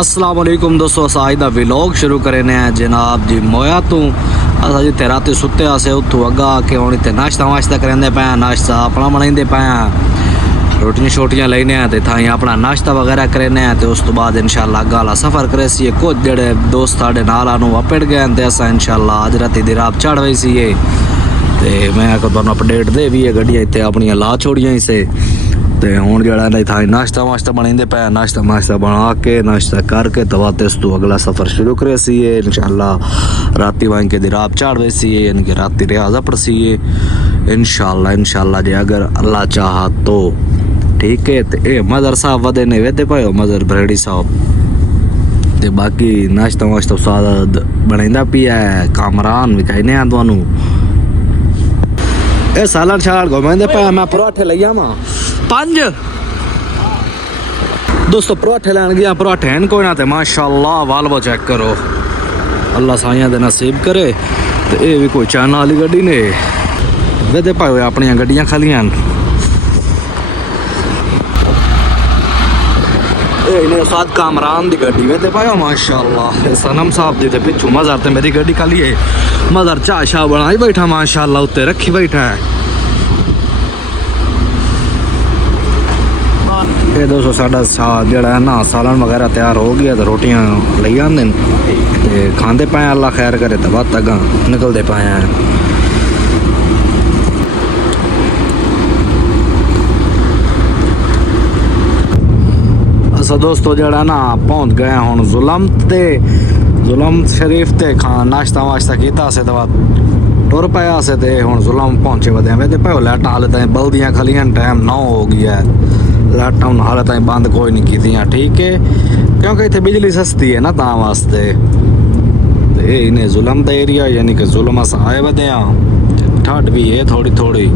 अस्सलाम वालेकुम दोस्तों, असां दा व्लॉग शुरू करने हैं जनाब जी मोया तो असां जिते रात सुते आसे उतों अगा के हुण इत्थे नाश्ता वाश्ता करेंदे पे, नाश्ता अपना बनाइंदे पे, रोटियां शोटियां लेने हैं ते थाई अपना नाश्ता वगैरह करने हैं। तो उस तो बाद इंशाल्लाह अग्गा वाला सफ़र करे सी। कुछ जेड़े दोस्त साढ़े नाल आनू अपड़ गए ते असां इंशाल्लाह अज राती दी रात चढ़ वई सी ते मैं तुहानू अपडेट दे भी गड्डियां इत्थे अपनियां ला छोड़ियां से ते हुण जेड़ा ना था नाश्ता वाश्ता बनाइंदे पे, नाश्ता वाश्ता बना के नाश्ता करके तो बाद इस तो अगला सफ़र शुरू करे सी इंशाल्लाह। राती वाइन के दी रात चढ़ वई सी यानी कि राती रियाज़ा पड़ सी इंशाल्लाह जे अगर अल्लाह चाहा तो ठीक है। तो ये मदर साहब वदे ने वेदे पायो मदर बरेड़ी साहब ते बाकी नाश्ता वाश्ता साद बनाइंदा पिया है कामरान भी कहने आ तुहानू ए सालन शाल घुमाइंदे पे। मैं पराठे लई आवां 5 दोस्तों पराठे लैन गया, पराठे हैं कोई ना। तो माशाल्लाह वालवो चेक करो, अल्लाह साइयां दे नसीब करे। तो ये भी कोई चाइना वाली गड्डी ने वेदे पाए अपनियां गड्डियां खालियां साथ कामरान दी गड्डी वेदे पायो माशाल्लाह। सनम साहब दी ते पिछू मज़र ते मेरी गड्डी खाली है, मज़र चाह शाह बनाई बैठा माशाल्लाह, उत्ते रखी बैठा है। ये दोस्तों साडा जड़ा है ना सालन वगैरह तैयार हो गया तो रोटियां ले आंदे ते खांदे पाए, अल्लाह खैर करे। तो बाद तक निकलते पाए हैं। असा दोस्तों जड़ा ना पहुंच गए हुण जुलम शरीफ ते खां नाश्ता वाश्ता किया से तो टुर पाया से ते हुण जुलम पहुंचे वदे वे पे लाइटां हाले ताईं बल्दियां खलियां, टाइम 9 हो गया है, लाइटां हाले ताईं बंद कोई नहीं कीतियां ठीक है, क्योंकि इत्थे बिजली सस्ती है ना ता वास्ते। ते इन्हें जुलम दा एरिया यानी कि जुलम अस आए वदे हां, ठंड भी है थोड़ी थोड़ी।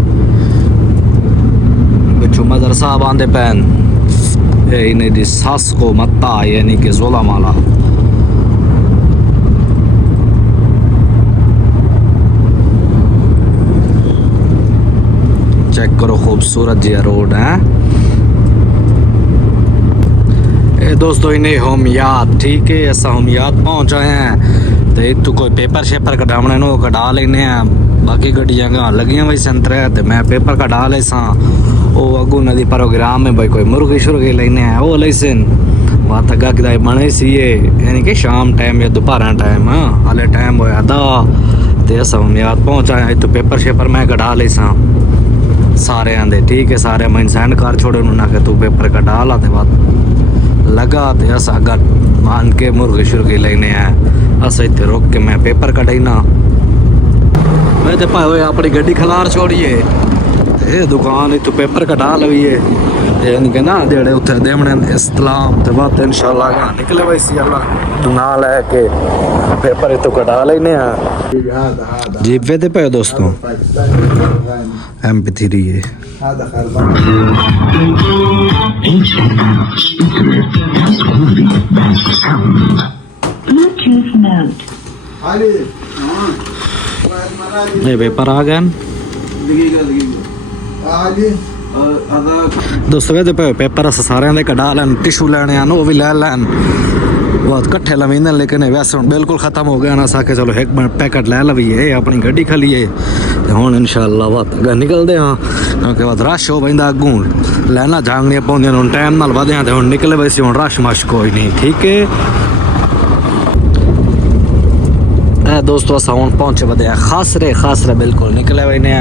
पिछू मदर साहब आंदे पैन इन्हें दी सस को मत्ता यानी कि जुलम वाला। चेक करो खूबसूरत जी रोड है ये दोस्तों। इन्हें होमियात ठीक है, ऐसा होमियात पहुँच आए हैं। तो इतू कोई पेपर शेपर कटावने नो कटा लेने हैं, बाकी गड्डियां कहाँ लगियां वही संतरे। तो मैं पेपर कटा ले सा वो अगू नदी प्रोग्राम में भाई कोई मुर्गी शुर्गी लेने हैं वो लेसन वहाँ तक कि बने सी यानी कि शाम टाइम या दोपहर टाइम हाले टाइम होया दा। तो ऐसा होमियात पहुँच आए तो पेपर शेपर मैं कटा ले सा सारे आंदे ठीक है, सारे मैं सेंड कर छोड़े उन्होंने कि तू पेपर कटा ला। तो बाद लगा तो अस अगर मान के मुर्गी शुर्गी लेने हैं अस इतने रोक के मैं पेपर कटाई ना मैं तो भाई अपनी गड्डी खलार छोड़िए ये दुकान इतों पेपर कटा लवीए यानी कि ना जेड़े उत्थे देवने इस्लाम तो बाद इंशाल्लाह निकले वही सी अल्लाह ना लैके पेपर इतों कटा लेने जी वेदे पे दोस्तों MP3 है ये पेपर आ गए दोस्तों वे पेपर अस सारे कटा लैन, टिशू लैने वो भी लै लैन बहुत कट्ठे लवींदे, लेकिन वैसे हम बिल्कुल ख़त्म हो गया ना साके चलो एक पैकेट लै लवीए अपनी गड्डी खलीए हुण इंशाल्लाह बात अगर निकलते हाँ, क्योंकि बाद रश हो पैंदा अगू लैना झांगनियां पौंदियां हुण टाइम नाल वधे तो हुण निकले वैसे हुण रश मश कोई नहीं ठीक है। दोस्तों अस हुण पहुंचे वधे खासरे बिल्कुल निकले वही ने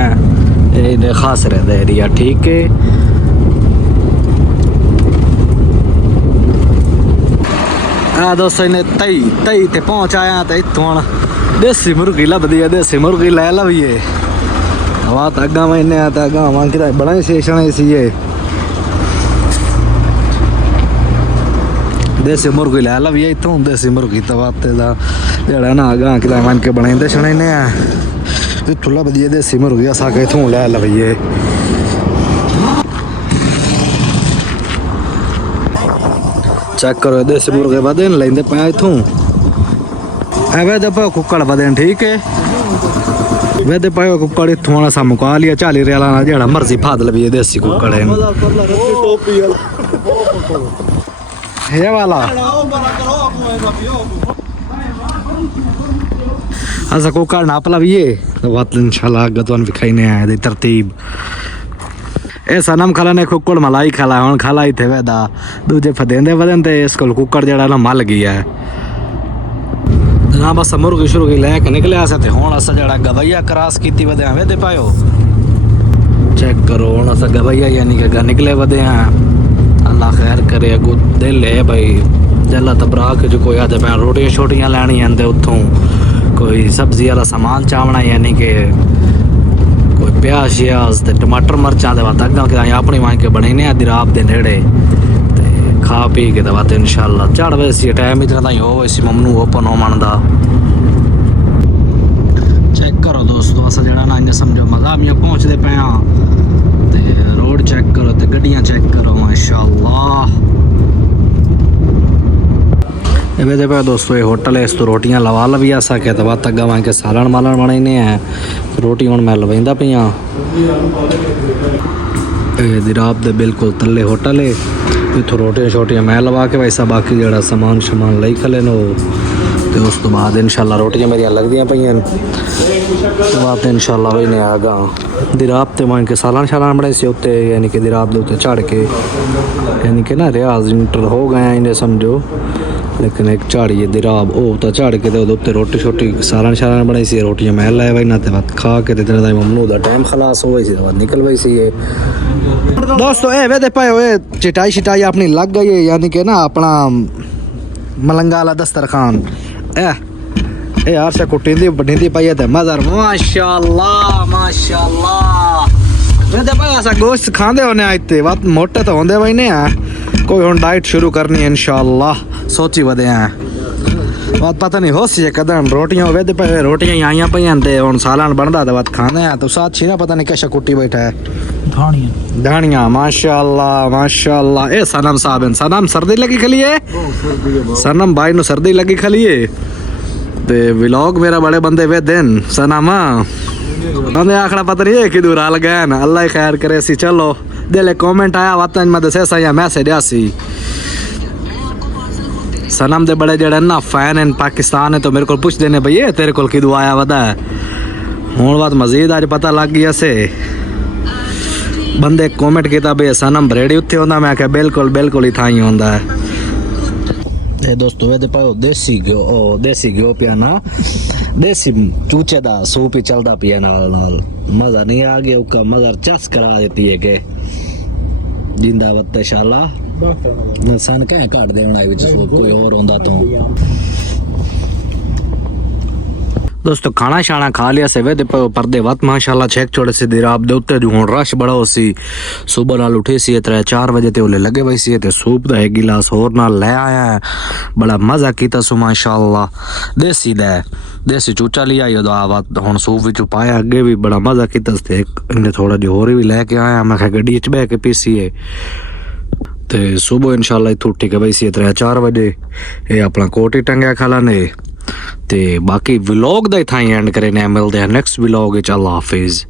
खासरे दा एरिया ठीक है। दोस्तों इन्हें तई ते पहुंच आया तो इतों देसी मुर्गी लभदी है, देसी मुर्गी लै लवीए हवा तो अग्गा महीने तो अग्गा मान कि बड़ा शेषण सी देसी मुर्गी लै लवीए इतों देसी मुर्गी तवाते दा जेड़ा ना अग्गा कि मन के बनाइंदे छने इतों लभदी है देसी मुर्गी असा के इतों लै लवीए। चेक करो देसी मुर्गे बदे लेंदे पे इतों एवे दे पे कुक्कड़ बदे ठीक है वेदे पायो कुक्कड़ इतों सा मुका लिया 40 रियाला ना जेड़ा मर्जी फाद लवी देसी कुक्कड़ ये वाला ऐसा कुकर नापला भी है तो बात इंशाल्लाह गतवन विखाईने आए दी तरतीब ए सनम खाला ने कुकर मलाई खाला हुन खाला ही थे वेदा दूजे फदेंदे वदंते इसको कुकर जड़ा ना मल गया है ना बस मुर्गी शुरू की लेके निकले आसे ते हुन असा जड़ा गवैया क्रॉस कीती वदे आवे दे पायो चेक करो हुन असा गवैया यानी कि निकले वदे हैं अल्लाह खैर करे अगो दिल है भाई जल्ला तबरा के जो कोई आते पे रोटियां छोटियां लैनी आंदे उथों कोई सब्जी वाला सामान चावना यानी कि कोई प्याज श्याज ते टमाटर मरचां दे बात अग्गा के अपनी वहां के बने ने दिराब दे नेड़े ते खा पी के दवा ते इंशाल्लाह चढ़ वैसी टाइम इतना ताई हो इसी ममनू ओपन हो मनदा चेक करो दोस्तों अस जड़ा ना इन्हें समझो मज़ामिया पहुंचदे पे ते रोड चेक करो ते गड्डियां चेक करो माशाल्लाह ये दे पे दोस्तों ये होटल है इस तो रोटियां लवा लवी आ सके तो बात अग्गा वहां के सालन मालन बनाने हैं रोटी हुन मैं लवेंदा पियां दिराब दे बिल्कुल तले होटल है इथों रोटियां छोटियां मैं लवा के वैसा बाकी जड़ा सामान शमान लई खले नो ते उस तो बाद इंशाल्लाह रोटियां मेरियां लगदियां पईयां तो बात इंशाल्लाह वही ने आगा दिराब ते वहां के सालन शालन बड़े से उत्ते यानी कि दिराब दे उत्ते चढ़ के यानी कि ना रियाज इंटर हो गए इन्हें समझो लेकिन एक झाड़ी है दिराब ओ तो झाड़ के तो उत्ते रोटी छोटी सालन शालन बनाई सी रोटियां मैं लाए वही ना ते बात खा के ते तेरा ममनू दा टाइम खलास हो सी तो निकल वई सी ये दोस्तों ए वेदे पायो ए चिटाई शिटाई अपनी लग गई है यानी कि ना अपना मलंगा वाला दस्तरखान ए यार से कुटिंदी बढ़िंदी पाई ते मज़र माशाल्लाह माशाल्लाह वेदे पायो ऐसा गोश्त खांदे होने आते बात मोटे तो होंदे वही ने कोई हुन डाइट शुरू करनी है इंशाल्लाह सोची वदे हैं बात पता नहीं हो सी कदम रोटियां वेदे पे रोटियां आईयां पईयां ते हुन सालन बनदा ते बात खांदे हैं तो साथ छी ना पता नहीं कैसा कुट्टी बैठा है धानियां माशाल्लाह माशाल्लाह ए सनम साहब सनम सर्दी लगी खली है सनम भाई नु सर्दी लगी खली है ते व्लॉग मेरा बड़े बंदे वे दिन सनम बंदे आखड़ा पता नहीं है कि दूर हाल गए ना अल्लाह खैर करे सी चलो दिले कमेंट आया वतन में दसे सा या मैसेज आसी सनम दे बड़े जड़े ना फैन इन पाकिस्तान है तो मेरे को पूछ देने भैया तेरे को किदू आया वदा हुन बात मजीद आज पता लग गया से बंदे कमेंट किया बे सनम रेडी उत्थे होंदा मैं क्या बिल्कुल बिल्कुल ही थाई होंदा है ए दोस्तों वे पाओ देसी घ्यो पिया ना देसी चूचे दा सूप ही चलदा पिया नाल मजा नहीं आ गया उसका मजा चस करा देती है के जिंदा वत शाला सन कह काट देना विच कोई और होंदा तो दोस्तों खाना शाना खा लिया से वे पर्दे वत माशाल्लाह चेक छोड़े से दिराब दे उत्ते हुन रश बड़ा हो सी सुबह नाल उठे सी 3-4 बजे ते ओले लगे वई सी ते सूप दा एक गिलास और नाल ले आया है बड़ा मजा कीता सु माशाल्लाह देसी चूचा लिया यो आवाज हुन सूप विच पाया अगे भी बड़ा मजा कीता ते इन्ने थोड़ा जो और भी लेके आया मैं गड्डी च बैठ के पीसी है ते सुबह इंशाल्लाह इथों उठ के वई सी 3-4 बजे ये अपना कोट ही टंगया खाला ने ते बाकी व्लॉग दा थाई एंड करे ने मिलदे हैं नेक्स्ट व्लॉग विच अल्लाह हाफिज।